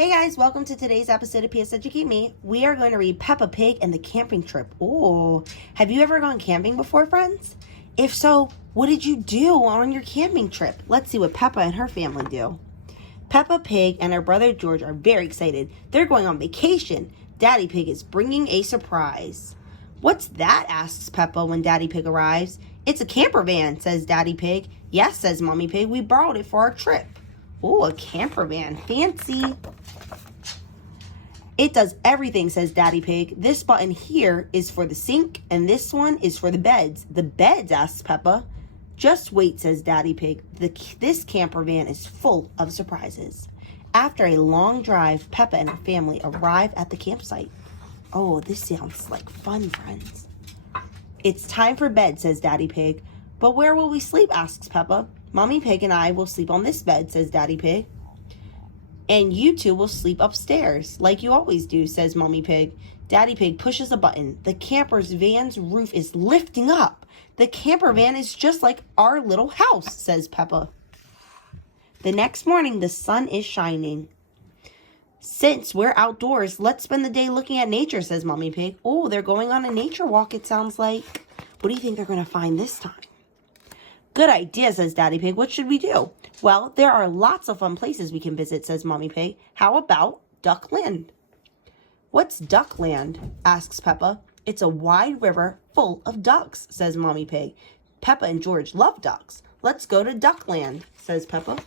Hey guys, welcome to today's episode of PS Educate Me. We are going to read Peppa Pig and the Camping Trip. Oh, have you ever gone camping before, friends? If so, what did you do on your camping trip? Let's see what Peppa and her family do. Peppa Pig and her brother George are very excited. They're going on vacation. Daddy Pig is bringing a surprise. What's that? Asks Peppa when Daddy Pig arrives. It's a camper van, says Daddy Pig. Yes, says Mommy Pig. We borrowed it for our trip. Oh, a camper van. Fancy. It does everything, says Daddy Pig. This button here is for the sink, and this one is for the beds. The beds, asks Peppa. Just wait, says Daddy Pig. This camper van is full of surprises. After a long drive, Peppa and her family arrive at the campsite. Oh, this sounds like fun, friends. It's time for bed, says Daddy Pig. But where will we sleep, asks Peppa. Mommy Pig and I will sleep on this bed, says Daddy Pig. And you two will sleep upstairs, like you always do, says Mommy Pig. Daddy Pig pushes a button. The camper's van's roof is lifting up. The camper van is just like our little house, says Peppa. The next morning, the sun is shining. Since we're outdoors, let's spend the day looking at nature, says Mommy Pig. Oh, they're going on a nature walk, it sounds like. What do you think they're going to find this time? Good idea, says Daddy Pig. What should we do? Well, there are lots of fun places we can visit, says Mommy Pig. How about Duckland? What's Duckland? Asks Peppa. It's a wide river full of ducks, says Mommy Pig. Peppa and George love ducks. Let's go to Duckland, says Peppa.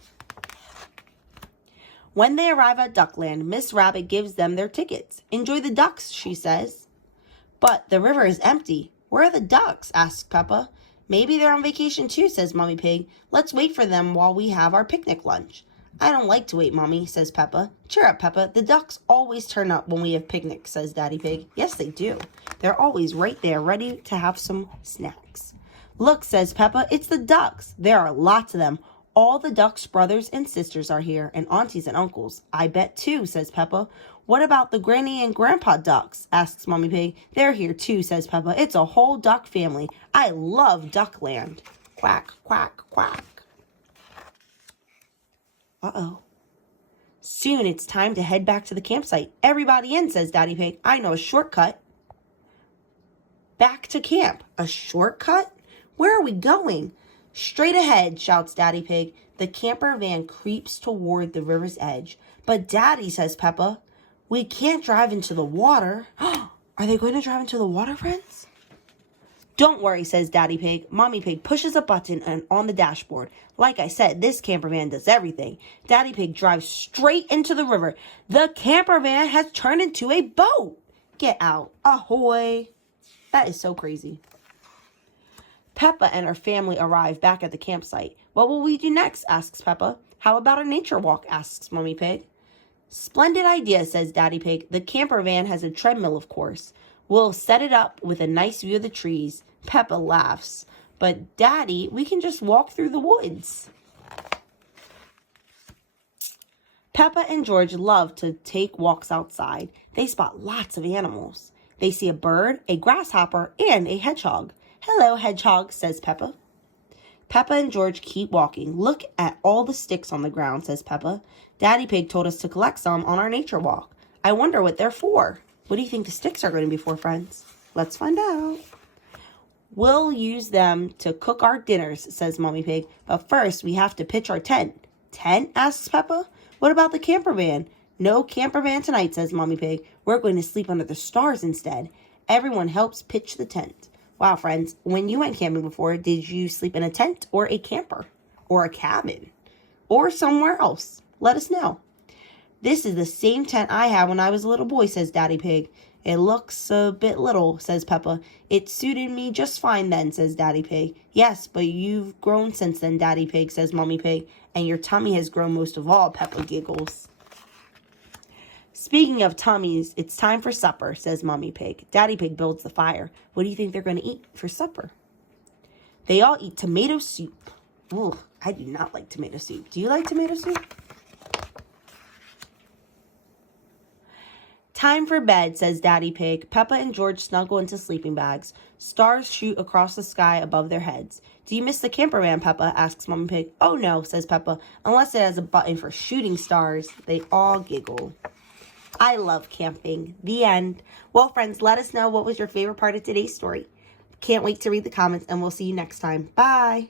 When they arrive at Duckland, Miss Rabbit gives them their tickets. Enjoy the ducks, she says. But the river is empty. Where are the ducks? Asks Peppa. Maybe they're on vacation too, says Mommy Pig. Let's wait for them while we have our picnic lunch. I don't like to wait, Mommy, says Peppa. Cheer up, Peppa. The ducks always turn up when we have picnics, says Daddy Pig. Yes, they do. They're always right there, ready to have some snacks. Look, says Peppa, it's the ducks. There are lots of them. All the ducks' brothers and sisters are here, and aunties and uncles. I bet too, says Peppa. What about the Granny and Grandpa ducks? Asks Mommy Pig. They're here too, says Peppa. It's a whole duck family. I love Duckland. Quack, quack, quack. Uh-oh. Soon it's time to head back to the campsite. Everybody in, says Daddy Pig. I know a shortcut. Back to camp. A shortcut? Where are we going? Straight ahead, shouts Daddy Pig. The camper van creeps toward the river's edge. But Daddy, says Peppa, we can't drive into the water. Are they going to drive into the water, friends? Don't worry, says Daddy Pig. Mommy Pig pushes a button on the dashboard. Like I said, this camper van does everything. Daddy Pig drives straight into the river. The camper van has turned into a boat. Get out. Ahoy. That is so crazy. Peppa and her family arrive back at the campsite. What will we do next? Asks Peppa. How about a nature walk? Asks Mommy Pig. Splendid idea, says Daddy Pig. The camper van has a treadmill, of course. We'll set it up with a nice view of the trees. Peppa laughs. But, Daddy, we can just walk through the woods. Peppa and George love to take walks outside. They spot lots of animals. They see a bird, a grasshopper, and a hedgehog. Hello, hedgehog, says Peppa. Peppa and George keep walking. Look at all the sticks on the ground, says Peppa. Daddy Pig told us to collect some on our nature walk. I wonder what they're for. What do you think the sticks are going to be for, friends? Let's find out. We'll use them to cook our dinners, says Mommy Pig. But first, we have to pitch our tent. Tent? Asks Peppa. What about the camper van? No camper van tonight, says Mommy Pig. We're going to sleep under the stars instead. Everyone helps pitch the tent. Wow, friends, when you went camping before, did you sleep in a tent or a camper or a cabin or somewhere else? Let us know. This is the same tent I had when I was a little boy, says Daddy Pig. It looks a bit little, says Peppa. It suited me just fine then, says Daddy Pig. Yes, but you've grown since then, Daddy Pig, says Mommy Pig. And your tummy has grown most of all, Peppa giggles. Speaking of tummies, it's time for supper, says Mommy Pig. Daddy Pig builds the fire. What do you think they're going to eat for supper? They all eat tomato soup. Ugh, I do not like tomato soup. Do you like tomato soup? Time for bed, says Daddy Pig. Peppa and George snuggle into sleeping bags. Stars shoot across the sky above their heads. Do you miss the camper van, Peppa? Asks Mama Pig. Oh no, says Peppa, unless it has a button for shooting stars. They all giggle. I love camping. The end. Well, friends, let us know what was your favorite part of today's story. Can't wait to read the comments, and we'll see you next time. Bye.